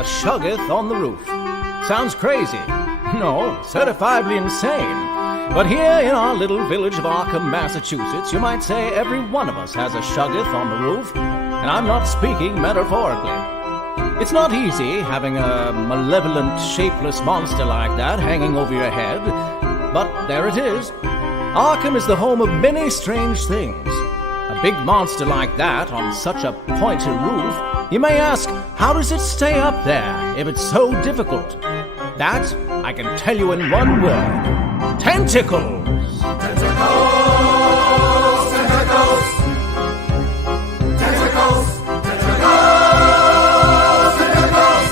A Shoggoth on the roof. Sounds crazy. No, certifiably insane. But here in our little village of Arkham, Massachusetts, you might say every one of us has a Shoggoth on the roof. And I'm not speaking metaphorically. It's not easy having a malevolent, shapeless monster like that hanging over your head. But there it is. Arkham is the home of many strange things. A big monster like that on such a pointed roof, you may ask, how does it stay up there if it's so difficult? That, I can tell you in one word. Tentacles! Tentacles! Tentacles! Tentacles! Tentacles!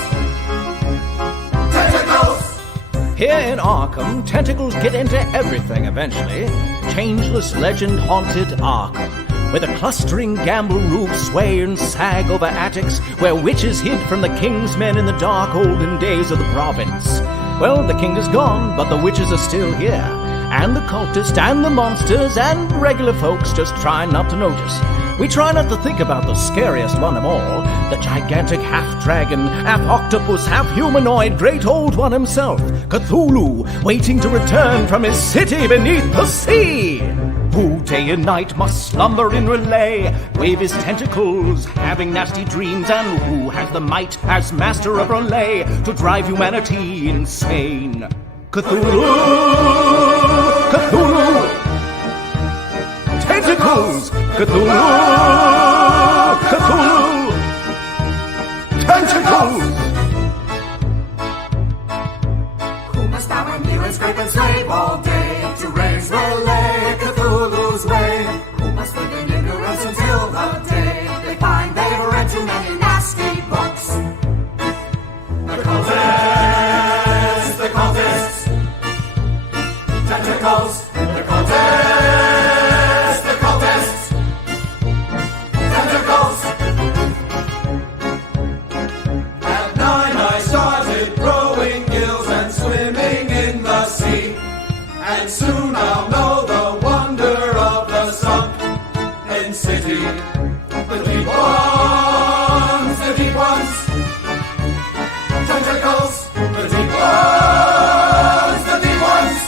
Tentacles! Here in Arkham, tentacles get into everything eventually. Changeless legend haunted Arkham, where the clustering gamble roofs sway and sag over attics, where witches hid from the king's men in the dark olden days of the province. Well, the king is gone, but the witches are still here. And the cultists, and the monsters, and regular folks just try not to notice. We try not to think about the scariest one of all, the gigantic half-dragon, half-octopus, half-humanoid, great old one himself, Cthulhu, waiting to return from his city beneath the sea. Who day and night must slumber in relay, wave his tentacles, having nasty dreams, and who has the might as master of relay to drive humanity insane. Cthulhu! Cthulhu! Tentacles! Cthulhu! Cthulhu! Tentacles! Who must bow and kneel and scrape and slave all day to raise relay Cthulhu's way? Who must live in ignorance until the day they find they've read too many nasty books? The cultists! The cultists! Tentacles! The cultists! The cultists! Tentacles! At 9 I started growing gills and swimming in the sea, and soon I'll know the wonder of the sunken city. The deep ones, the deep ones. Tentacles, the deep ones, the deep ones.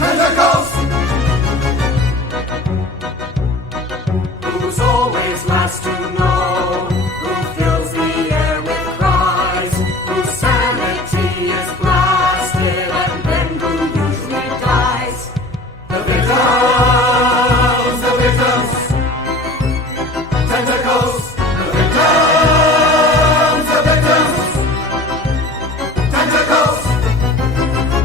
Tentacles. Who's always last to know? Who fills the air with cries? Whose sanity is blasted, and then who usually dies? The victims, the victims. Tentacles, the victims, the victims. Tentacles.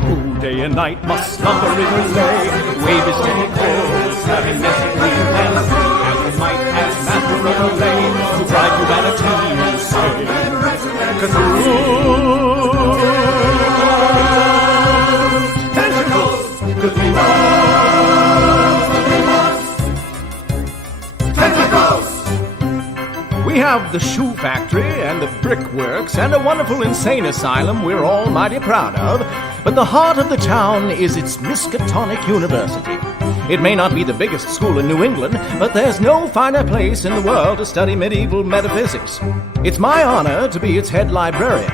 Who day and night must slumber in relay, wave his tentacles, having messy dreams, and the might has master of relay to drive humanity insane. Cthulhu! Tentacles! Cthulhu! Tentacles! We have the shoe factory and the brickworks and a wonderful insane asylum we're all mighty proud of, but the heart of the town is its Miskatonic University. It may not be the biggest school in New England, but there's no finer place in the world to study medieval metaphysics. It's my honor to be its head librarian.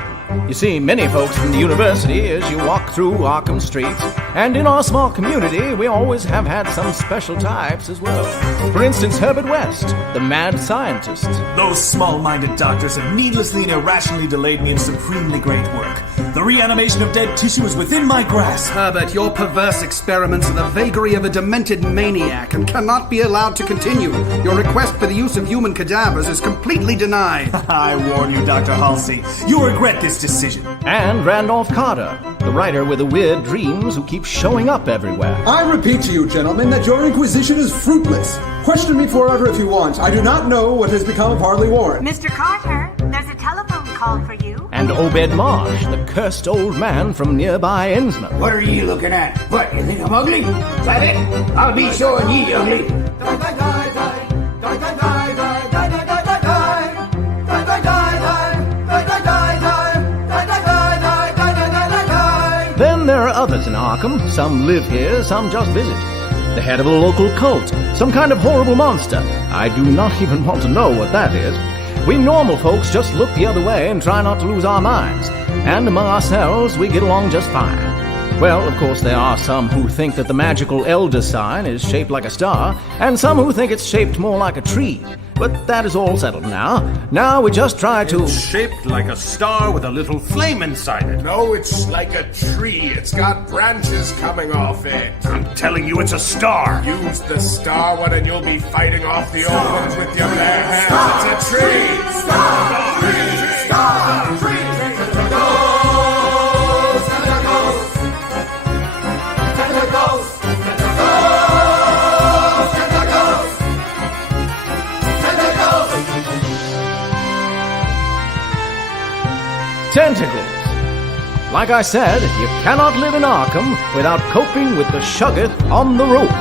You see many folks from the university as you walk through Arkham streets, and in our small community we always have had some special types as well. For instance, Herbert West, the mad scientist. Those small-minded doctors have needlessly and irrationally delayed me in supremely great work. The reanimation of dead tissue is within my grasp. Herbert, your perverse experiments are the vagary of a demented maniac and cannot be allowed to continue. Your request for the use of human cadavers is completely denied. I warn you, Dr. Halsey, you'll regret this decision. And Randolph Carter, the writer with the weird dreams who keeps showing up everywhere. I repeat to you, gentlemen, that your inquisition is fruitless. Question me forever if you want. I do not know what has become of Harley Warren. Mr. Carter, there's a telephone call for you. And Obed Marsh, the cursed old man from nearby Innsmouth. What are you looking at? What, you think I'm ugly? Is that it? I'll be showing ye ugly. Then there are others in Arkham. Some live here, some just visit. The head of a local cult, some kind of horrible monster. I do not even want to know what that is. We normal folks just look the other way and try not to lose our minds. And among ourselves, we get along just fine. Well, of course, there are some who think that the magical elder sign is shaped like a star, and some who think it's shaped more like a tree. But that is all settled now. Now we just try to... It's shaped like a star with a little flame inside it. No, it's like a tree. It's got branches coming off it. I'm telling you, it's a star. Use the star one and you'll be fighting off the old ones with your bare hands. It's a tree. Star, tree, star, tree. Tentacles. Like I said, you cannot live in Arkham without coping with the Shoggoth on the roof.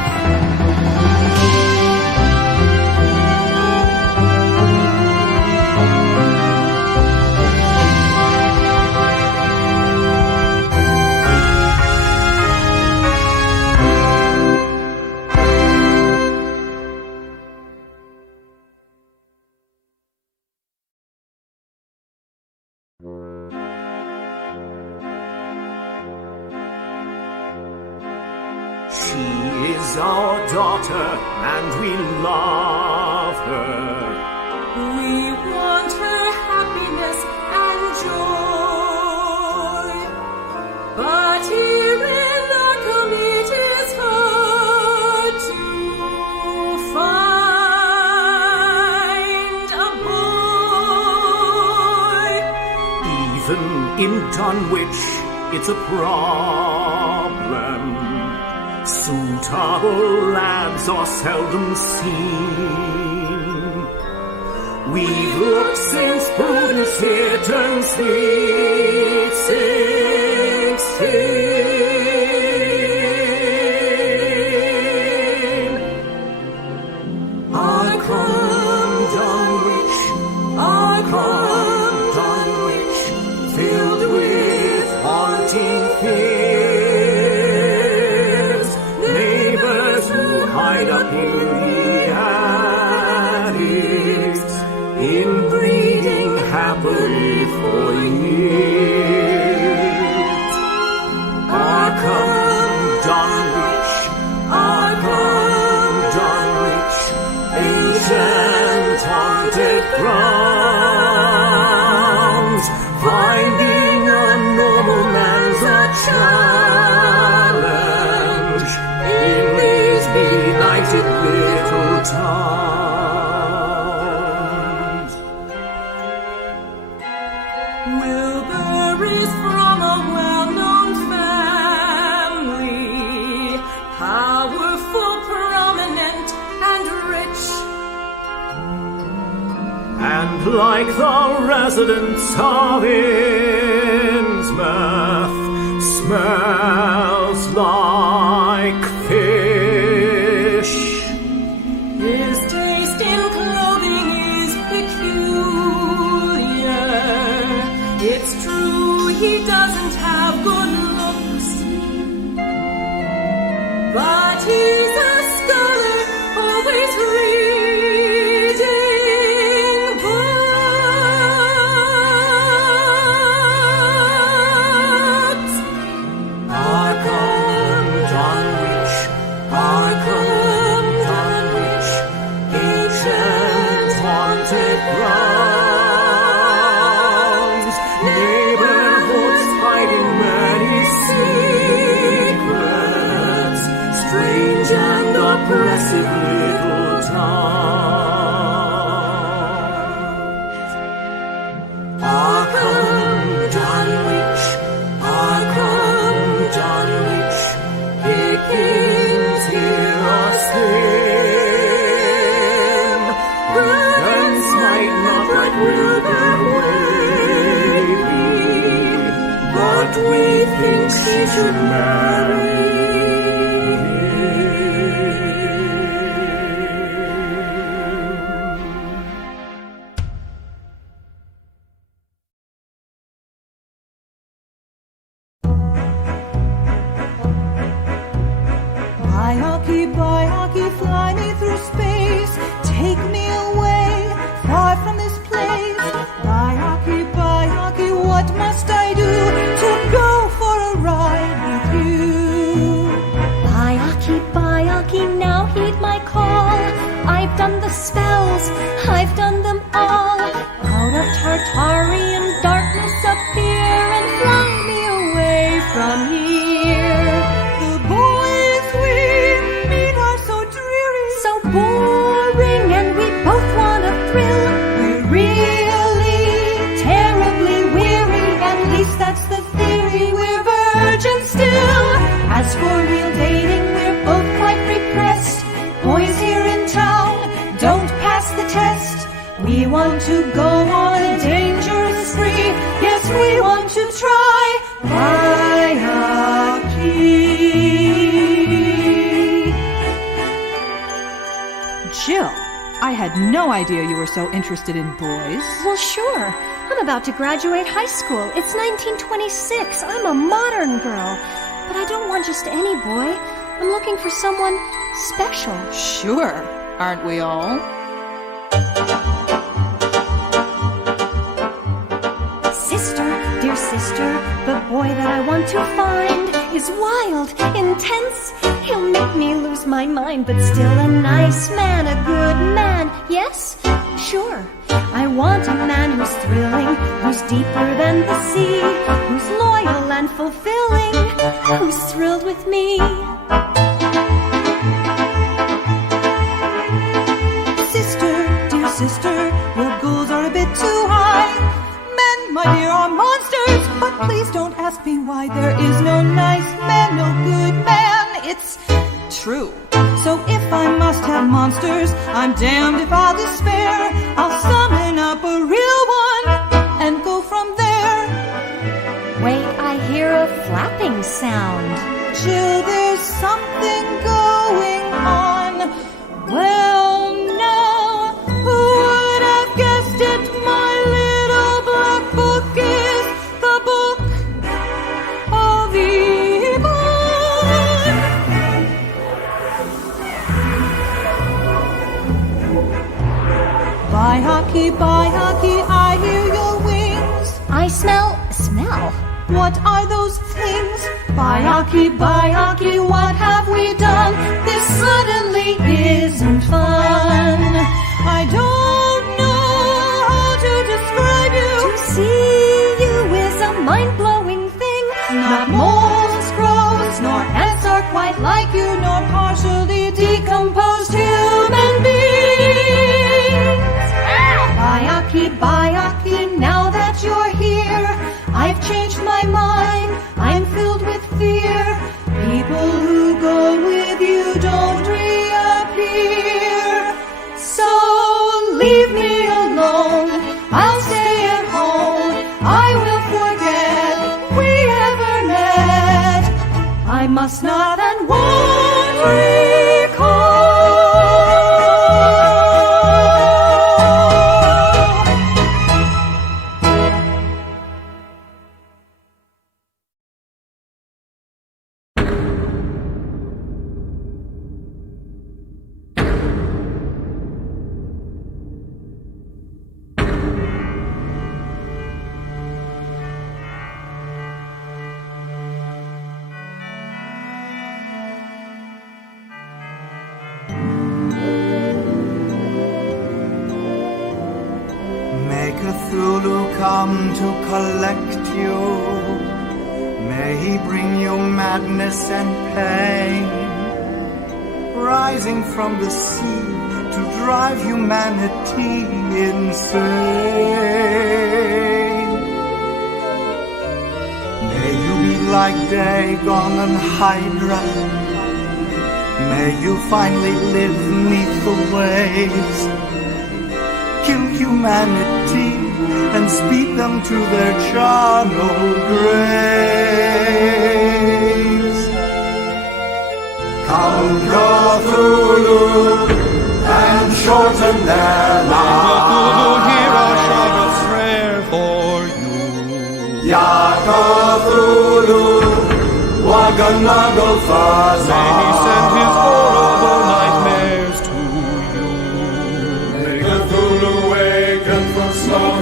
She is our daughter, and we love her. We want her happiness and joy. But here in Arkham it is hard to find a boy. Even in Dunwich, it's a problem. Suitable lads are seldom seen. We've looked since Prudence here turned sweet 16. Arkham, Dunwich, Arkham, Dunwich, filled with haunting fear. Hide up in the attics, inbreeding happily for years. Arkham, Dunwich, Arkham, Dunwich, ancient haunted grounds, finding a normal man's a challenge in these benighted little towns. Wilbur is from a well-known family, powerful, prominent, and rich. And like the residents of Innsmouth, smells like fish. His taste in clothing is peculiar. It's true he doesn't have good looks, but he's a scholar, always reading books. Arkham, Dunwich, Arkham, Dunwich, ancient haunted grounds, neighborhoods hiding many secrets, strange and oppressive little towns. Arkham, Dunwich, Arkham, Dunwich, pickings here are slim. Guns might not like Wilbur Wavy, but we think she should marry Byakhee, Byakhee, fly me through space. Take me away, far from this place. skies. Byakhee, Byakhee, what must I do to go for a ride with you? Byakhee, Byakhee, now heed my call. I've done the spells, I've done them all. Out of Tartarian darkness appear and fly me away from here. The boys we meet are so dreary, So boring, and we both want a thrill. we're really terribly weary. At least that's the theory, we're virgins still. As for real dating, we're both quite repressed. Boys here in town don't pass the test. We want to go on a dangerous spree. Yes, we want to try Byakhee. Jill, I had no idea you were so interested in boys. Well, sure. I'm about to graduate high school. It's 1926. I'm a modern girl. But I don't want just any boy. I'm looking for someone special. Sure, aren't we all? Sister, dear sister, the boy that I want to find is wild, intense. He'll make me lose my mind, but still a nice man, a good man. Yes, sure. I want a man who's thrilling, who's deeper than the sea, who's loyal and fulfilling, who's thrilled with me. Sister, dear sister, your goals are a bit too high. Men, my dear, are monsters, but please don't ask me why. There is no nice man, no good man. It's true. So if I must have monsters, I'm damned if I'll despair. I'll summon up a real one and go from there. Wait, I hear a flapping sound. Jill, there's something going on. Well, now, who would have guessed it? My little black book is the book of evil. Byakhee, Byakhee, I hear your wings. I smell. What are those things? Byakhee, Byakhee, what have we done? This suddenly isn't fun. I don't know how to describe you. To see you is a mind-blowing thing. Not moles, crows, nor ants are quite like you, nor partially decomposed human beings. Byakhee, Byakhee, now that you're here, I've changed my mind, I'm filled with fear. People who go with you don't reappear. So leave me alone, I'll stay at home, I will forget we ever met. I must not and won't recall. Cthulhu come to collect you. May he bring you madness and pain, rising from the sea to drive humanity insane. May you be like Dagon and Hydra. May you finally live 'neath the waves, kill humanity and speed them to their charnel graves. Come Cthulhu and shorten their lives. Cthulhu, hear our Shoggoth's prayer for you. Ya Cthulhu, Wagga-nuggle fuzz. May he send his horrible nightmares to you. May Cthulhu waken from slumber.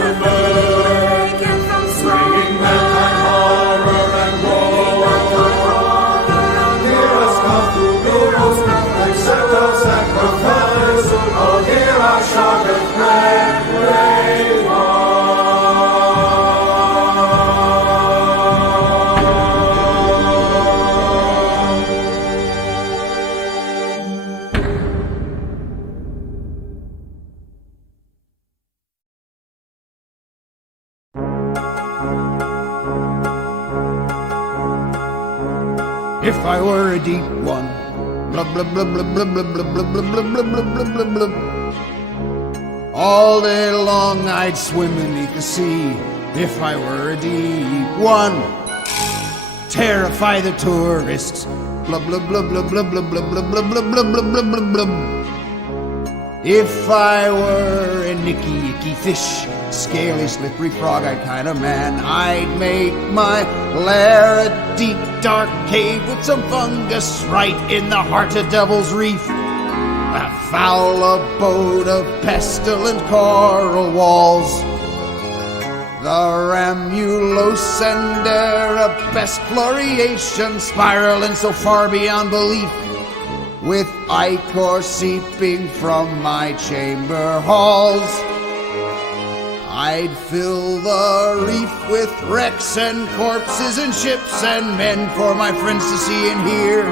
if I were a deep one. Blub, blub, blub, blub, blub, blub, blub, blub, blub, blub, blub, blub, blub, blub. All day long I'd swim beneath the sea if I were a deep one. Terrify the tourists. Blub, blub, blub, blub, blub, blub, blub, blub, blub, blub, blub, blub, blub, blub, blub. If I were a nicky, icky fish, scaly, slippery, frog-eyed kind of man, I'd make my lair a deep, dark cave with some fungus right in the heart of Devil's Reef. A foul abode of pestilent coral walls. The Ramulose and arabesque floreation spiraling so far beyond belief, with ichor seeping from my chamber halls. I'd fill the reef with wrecks and corpses and ships and men for my friends to see and hear,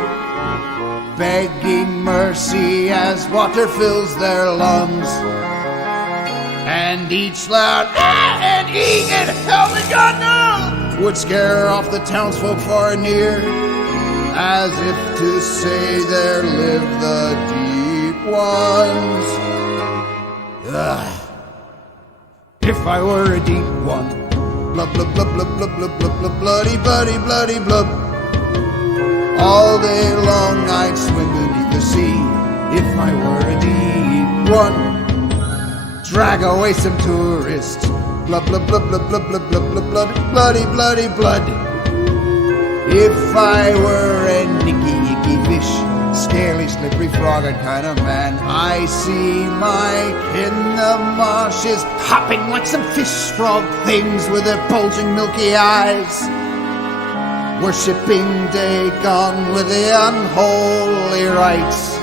begging mercy as water fills their lungs. And each loud ah and ee and help me God no would scare off the townsfolk far and near, as if to say there live the deep ones. Ugh. If I were a deep one, blub blub blub blub blub blub blub blub, bloody bloody bloody blub. All day long I'd swim beneath the sea if I were a deep one. Drag away some tourists, blub blub blub blub blub blub blub blub bloody bloody bloody blood. If I were a nicky icky fish, scaly, slippery, frog-eyed kind of man, I see my kin the marshes hopping like some fish frog things with their bulging milky eyes, worshipping Dagon with the unholy rites.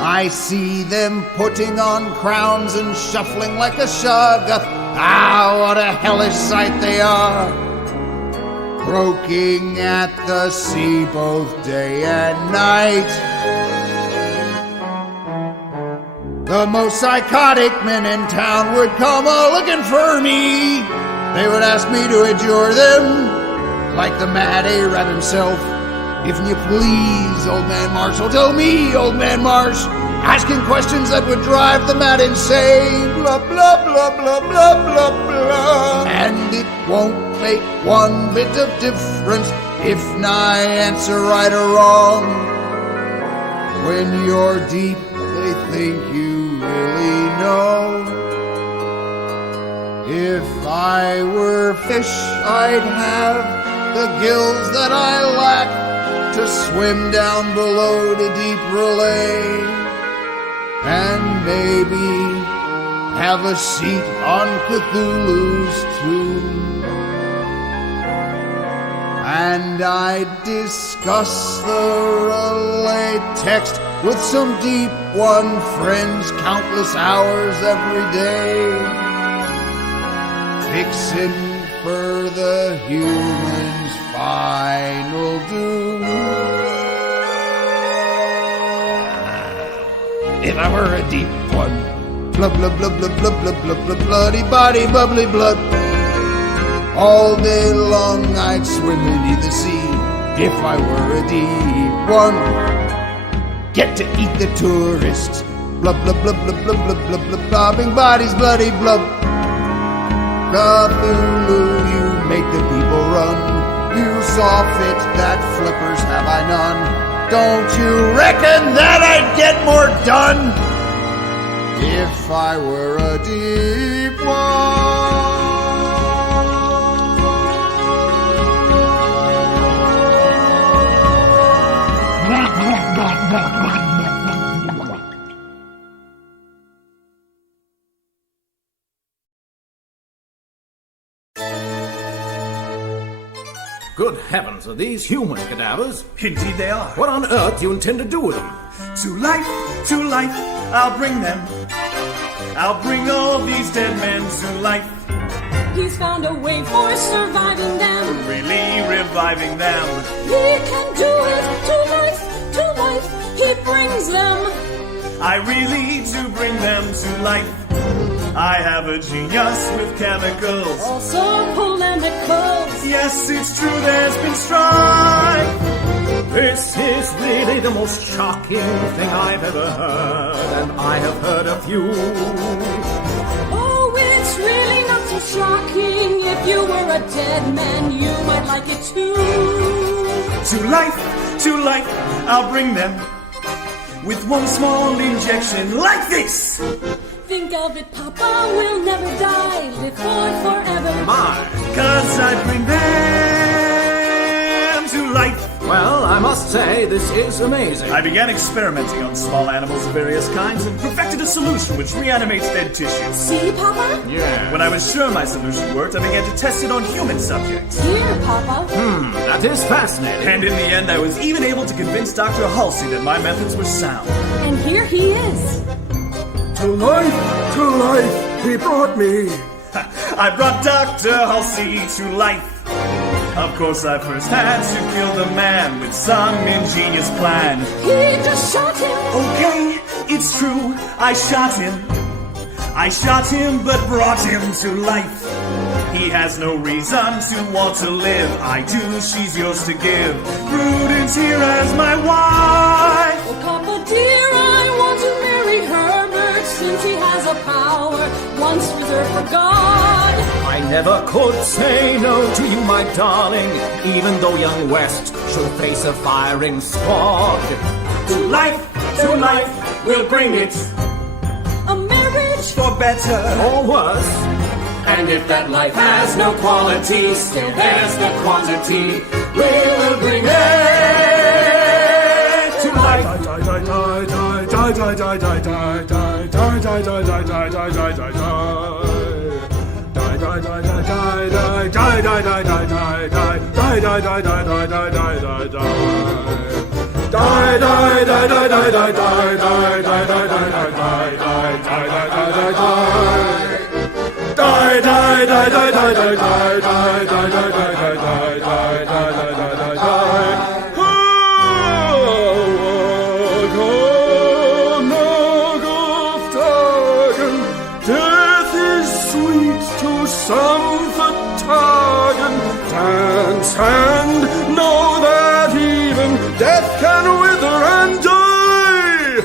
I see them putting on crowns and shuffling like a Shoggoth. Ah, what a hellish sight they are, croaking at the sea both day and night. The most psychotic men in town would come a-looking for me. They would ask me to adjure them, like the mad Arab himself. If you please, old man Marshall, tell me, old man Marsh, asking questions that would drive the mad insane. Blah, blah, blah, blah, blah, blah, blah. And it won't make one bit of difference if I answer right or wrong. When you're deep, they think you really know. If I were fish, I'd have the gills that I lack to swim down below to deep relay, and maybe have a seat on Cthulhu's tomb. And I'd discuss the relay text with some deep one friends countless hours every day, fixing for the human's final doom. If I were a deep one, blub blub blub blub blub blub blub blub, bloody body bubbly blood. All day long I'd swim beneath the sea if I were a deep one. Get to eat the tourists, blub blub blub blub blub blub blub blub, blobbing bodies bloody blub. Cthulhu, you make the people run. You saw fit that flippers have I none. Don't you reckon that I'd get more done if I were a deep one? Good heavens, are these human cadavers? Indeed they are. What on earth do you intend to do with them? To life, I'll bring them. I'll bring all these dead men to life. He's found a way for surviving them, Really reviving them. he can do it. To life, he brings them. I really do bring them to life. I have a genius with chemicals. Also polemical. Yes, it's true, there's been strife. This is really the most shocking thing I've ever heard, and I have heard a few. Oh, it's really not so shocking. If you were a dead man, you might like it too. To life, I'll bring them with one small injection like this. Think of it, Papa, we'll never die. Live on forever. My, 'Cause I bring them to life. well, I must say, this is amazing. I began experimenting on small animals of various kinds and perfected a solution which reanimates dead tissue. See, Papa? Yeah. When I was sure my solution worked, I began to test it on human subjects. Here, Papa. That is fascinating. And in the end, I was even able to convince Dr. Halsey that my methods were sound. And here he is. To life, he brought me. I brought Dr. Halsey to life. Of course, I first had to kill the man with some ingenious plan. He just shot him. Okay, it's true, I shot him. I shot him, but brought him to life. He has no reason to want to live. I do, she's yours to give. Prudence here as my wife. Oh, Papa dear, I want to marry Herbert, since he has a power once reserved for God. I never could say no to you, my darling, even though young West should face a firing squad. To life, we'll bring it. A marriage For better Or worse. And if that life has no quality, still there's the quantity. We will bring it to life. Death is sweet to some vertagen. Dance and know that even death can wither and die.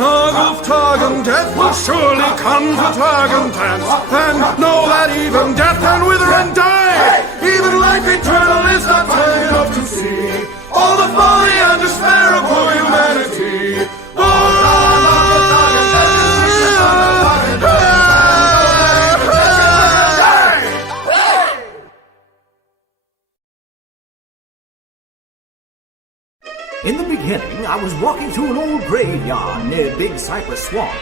Nagelftagen, death will surely come vertagen. Dance and know that even death can wither and die. Even life eternal is not time enough to see all the folly and despair of poor humanity. In the beginning, I was walking through an old graveyard near Big Cypress Swamp.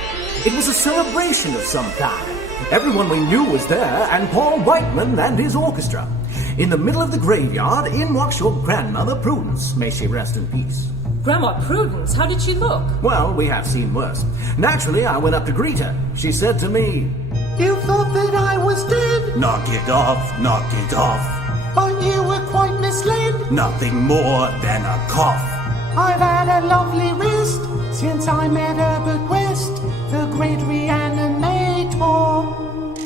It was a celebration of some kind. Everyone we knew was there, and Paul Whiteman and his orchestra. In the middle of the graveyard, in walks your grandmother, Prudence. May she rest in peace. Grandma Prudence, how did she look? Well, we have seen worse. Naturally, I went up to greet her. She said to me, You thought that I was dead, Knock it off, knock it off. but you were quite misled. Nothing more than a cough. I've had a lovely rest since I met Herbert West, the great reanimator.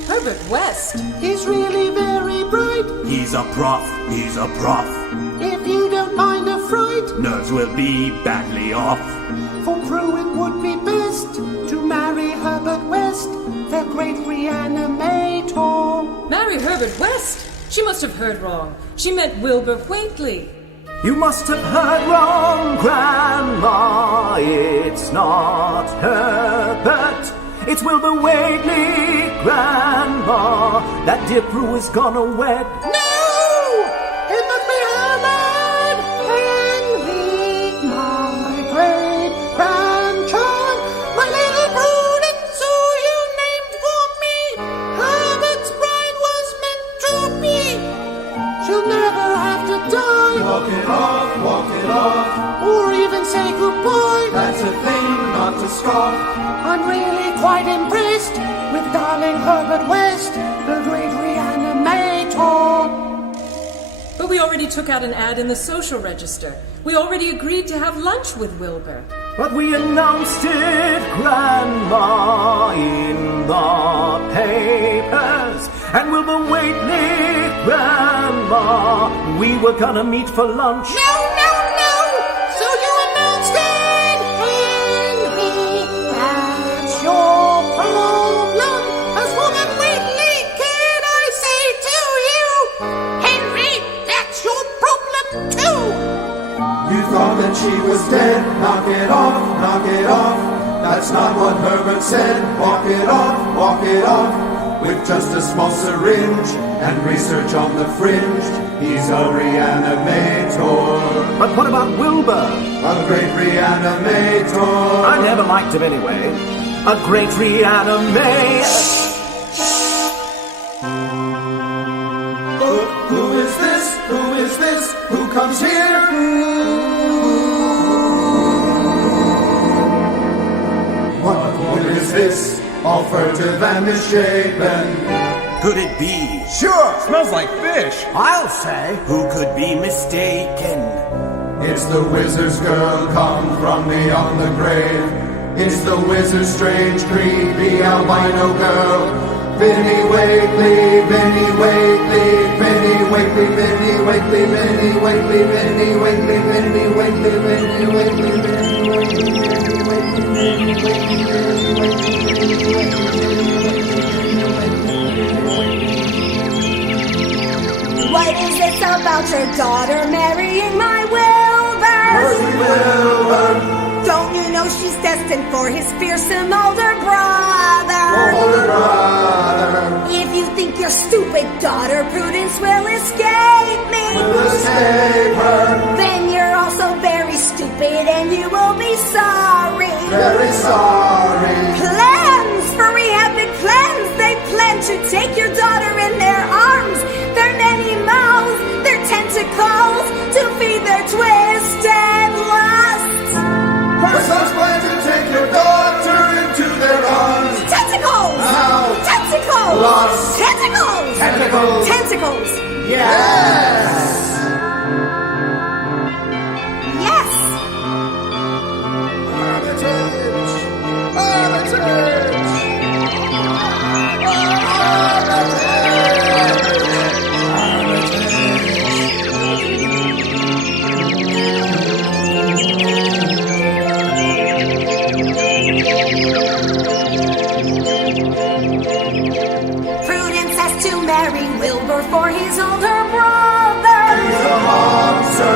Herbert West? He's really very bright. He's a prof, he's a prof. If you don't mind a fright, Nerves will be badly off. for Prue it would be best to marry Herbert West, the great reanimator. Marry Herbert West? She must have heard wrong. She meant Wilbur Whately. You must have heard wrong, Grandma. It's not Herbert. It's Wilbur Whately, Grandma. That dear Prue is gonna wed. No! It must be Herbert! Henry, my great grandchild, my little Prudence, who you named for me. Herbert's bride was meant to be. She'll never have to die. Walk it off, Or even say goodbye. that's a thing not to scoff. I'm really quite impressed with darling Herbert West, the great reanimator. But we already took out an ad in the social register. We already agreed to have lunch with Wilbur. But we announced it, Grandma, in the papers. And Wilbur Whately, Grandma, We were gonna meet for lunch. No! So you announced it, Henry. That's your problem. As for that Wheatley kid, I say to you, Henry, that's your problem too. You thought that she was dead. Knock it off, knock it off. That's not what Herbert said. Walk it off. With just a small syringe and research on the fringe, he's a reanimator. But what about Wilbur? A great reanimator. I never liked him anyway. A great reanimator. Who is this? Who is this? Who comes here? What is this? All furtive and misshapen. Could it be? Sure, smells like fish. I'll say. Who could be mistaken? It's the wizard's girl come from beyond the grave. It's the wizard's strange, creepy albino girl. Vinny Wakely, Vinny Wakely, Vinny Wakely, Vinny Wakely, Vinny Wakely, Vinny Wakely, Vinny Wakely, Vinny Wakely, Vinny What is this about your daughter marrying my Wilbur? Don't you know she's destined for his fearsome older brother? If you think your stupid daughter Prudence will escape me, then you're also very stupid and you will be sorry. Very sorry. Plans for rehab, big plans. They plan to take your daughter in their arms, their many mouths, their tentacles, to feed their twisted lusts. Persons plan to take your daughter into their arms. Tentacles! Ow. Tentacles! Lost. Tentacles! Tentacles. Tentacles! Yes! Yes! Prudence has to marry Wilbur for his older brother. He's a monster.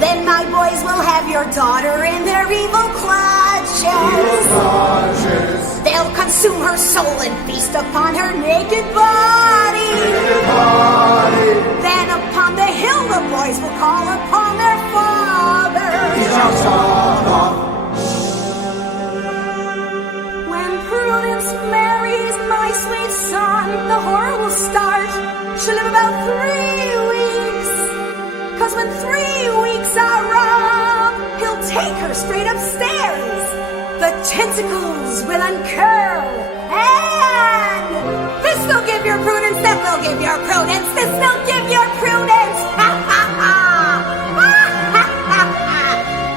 Then my boys will have your daughter in their evil clutches. They'll consume her soul and feast upon her naked body. Then upon the hill the boys will call upon their father. When Prudence marries my sweet son, the horror will start. She'll live about 3 weeks. 'Cause when 3 weeks are up, he'll take her straight upstairs. The tentacles will uncurl, and this will give your Prudence, that will give your Prudence, this will give your Prudence. Ha ha ha! Ha ha ha ha!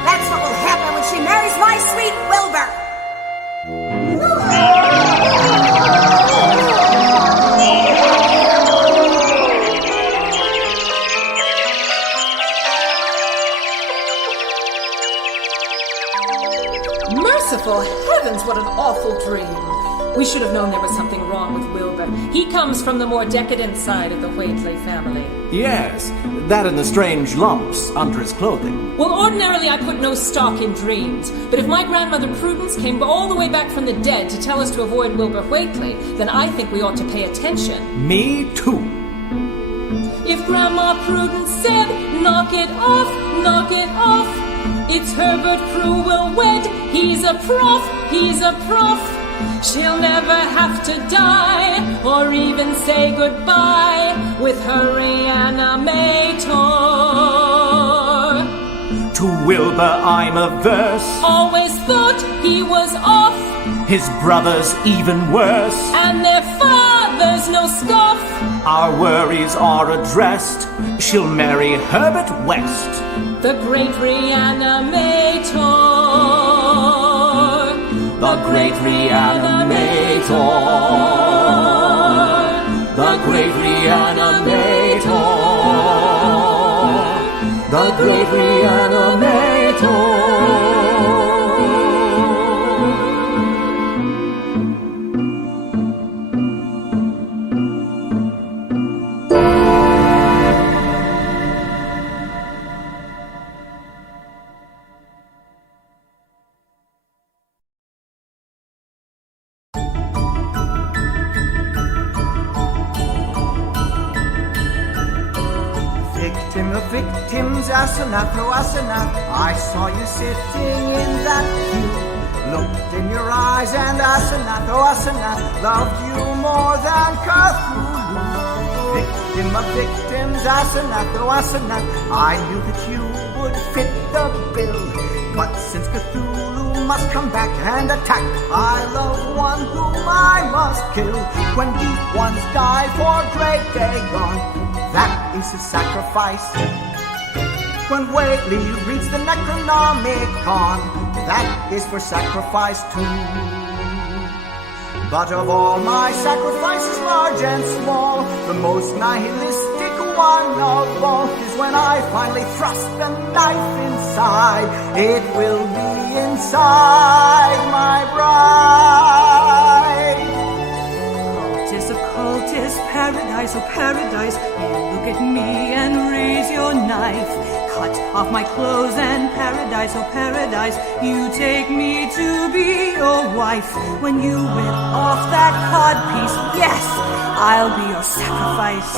That's what will happen when she marries my sweet Wilbur. Merciful heavens, what an awful dream. We should have known there was something wrong with Wilbur. He comes from the more decadent side of the Wheatley family. Yes, that and the strange lumps under his clothing. Well, ordinarily I put no stock in dreams, but if my grandmother Prudence came all the way back from the dead to tell us to avoid Wilbur Wheatley, then I think we ought to pay attention. Me too. If Grandma Prudence said, knock it off, it's Herbert Prue will wed. He's a prof. She'll never have to die or even say goodbye with her reanimator. To Wilbur I'm averse. Always thought he was off. His brothers even worse. And their fathers no scoff. Our worries are addressed. She'll marry Herbert West, the great reanimator. The great reanimator. The great reanimator. great reanimator. Victim of victims, Asenath, oh Asenath, I saw you sitting in that pew. Looked in your eyes and Asenath, oh Asenath, loved you more than Cthulhu. Victim of victims, Asenath, oh Asenath, I knew that you would fit the bill. But since Cthulhu must come back and attack, I love one whom I must kill. When deep ones die for great Dagon, that is a sacrifice. When Whaley reads the Necronomicon, that is for sacrifice too. But of all my sacrifices, large and small, the most nihilistic one of all is when I finally thrust the knife inside. It will be inside my bride. Cultist of cultist, paradise, oh paradise, you look at me and raise your knife. Cut off my clothes and paradise, oh paradise, you take me to be your wife. When you whip off that codpiece, yes, I'll be your sacrifice.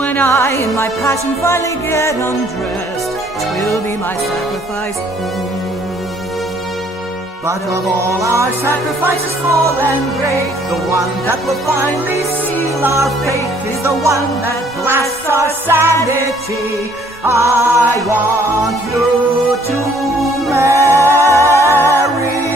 When I in my passion finally get undressed, 'twill be my sacrifice. But of all our sacrifices small and great, the one that will finally seal our fate is the one that blasts our sanity. I want you to marry me.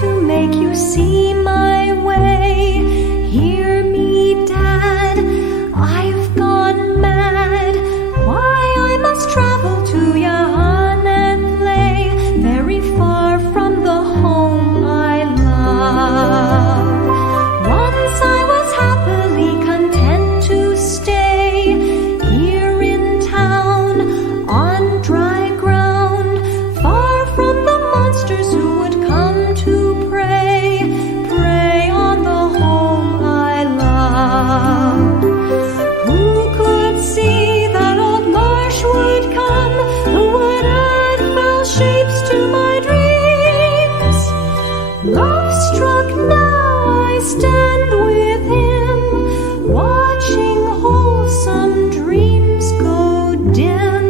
To make you see my way. Hear me, Dad, I've gone mad. Why I must travel to Yahanathlay, very far from the home I love. Once I was happily content to stay here in town, on dry ground, far from the monsters who would come to pray on the home I love. Who could see that old marsh would come, who would add foul shapes to my dreams? Love struck now, I stand with him, watching wholesome dreams go dim.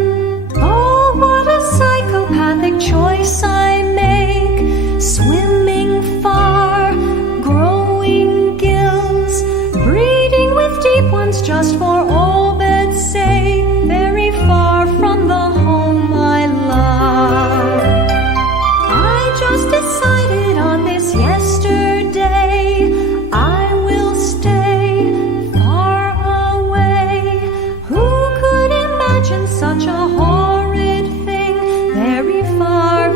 Oh, what a psychopathic choice I make, swimming far, growing gills, breeding with deep ones just for all bed's sake, very far from the home I love. I just decided on this yesterday, I will stay far away. Who could imagine such a horrid thing, very far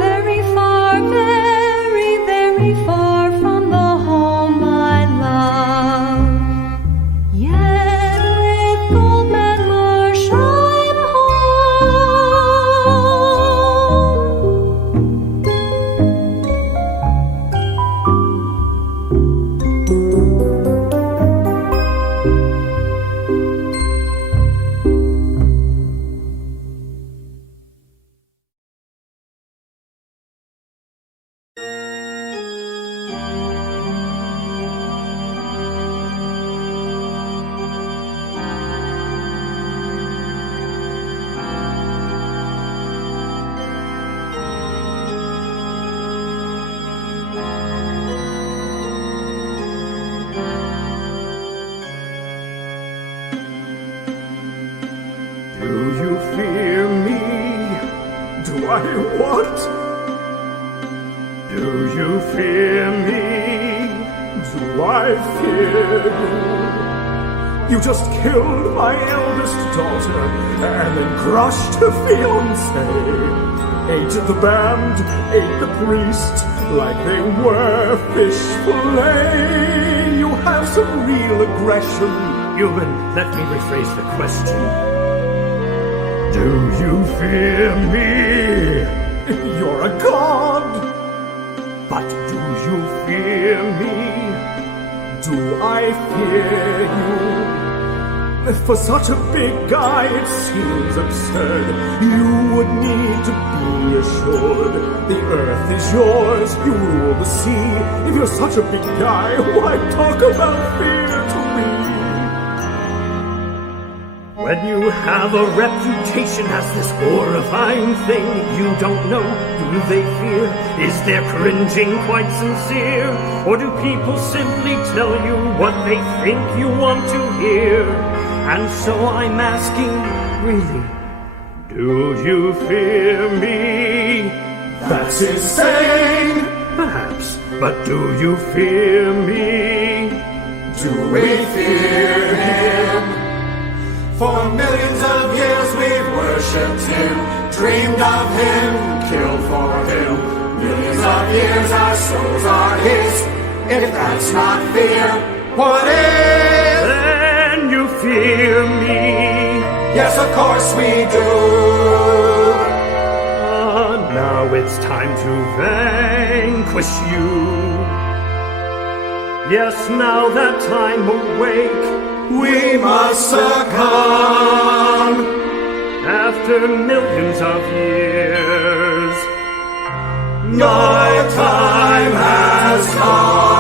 Do you fear me? Do I fear you? You just killed my eldest daughter and then crushed her fiancé. Ate the band, ate the priest, like they were fish fillet. You have some real aggression. Human, let me rephrase the question. Do you fear me? You're a god. But do you fear me? Do I fear you? For such a big guy, it seems absurd. You would need to be assured. The earth is yours, you rule the sea. If you're such a big guy, why talk about fear to me? When you have a reputation as this horrifying thing you don't know, do they fear? Is their cringing quite sincere? Or do people simply tell you what they think you want to hear? And so I'm asking, really, do you fear me? That's insane! Perhaps, but do you fear me? Do we fear him? For millions of years we've worshipped him, dreamed of him, killed for him. Millions of years our souls are his. If that's not fear, what is? Then you fear me. Yes, of course we do. Now it's time to vanquish you. Yes, now that I'm awake, we must succumb. After millions of years, our time has come.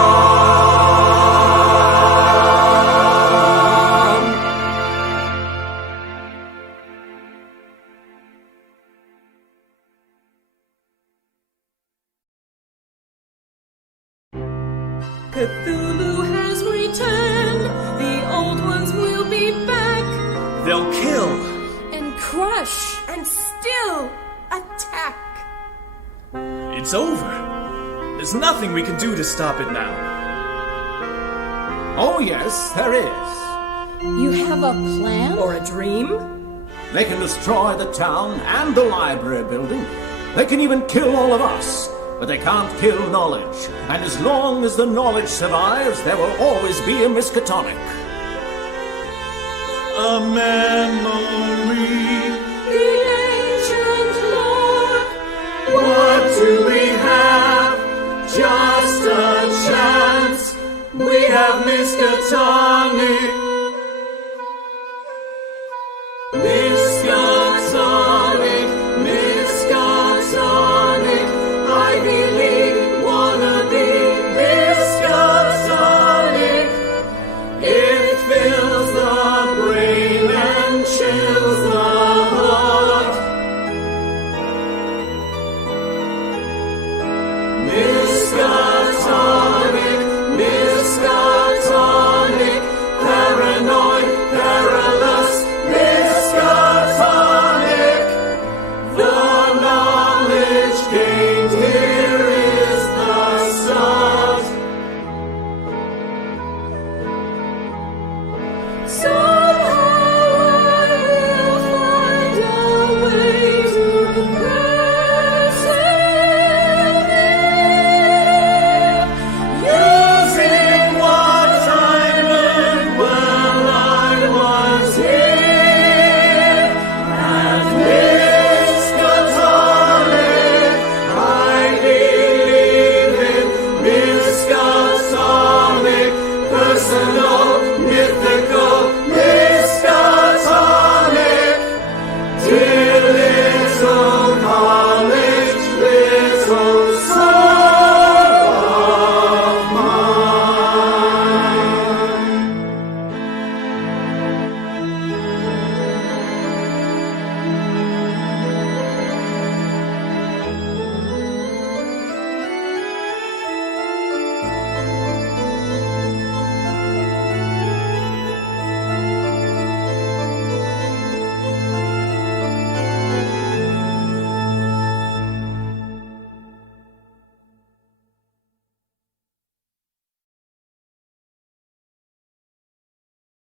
Cthulhu has returned. The old ones will be back. They'll kill and crush and still attack. It's over. There's nothing we can do to stop it now. Oh yes, there is. You have a plan or a dream? They can destroy the town and the library building. They can even kill all of us. But they can't kill knowledge. And as long as the knowledge survives, there will always be a Miskatonic. A memory. The ancient lore. What do we have? Just a chance. We have Miskatonic.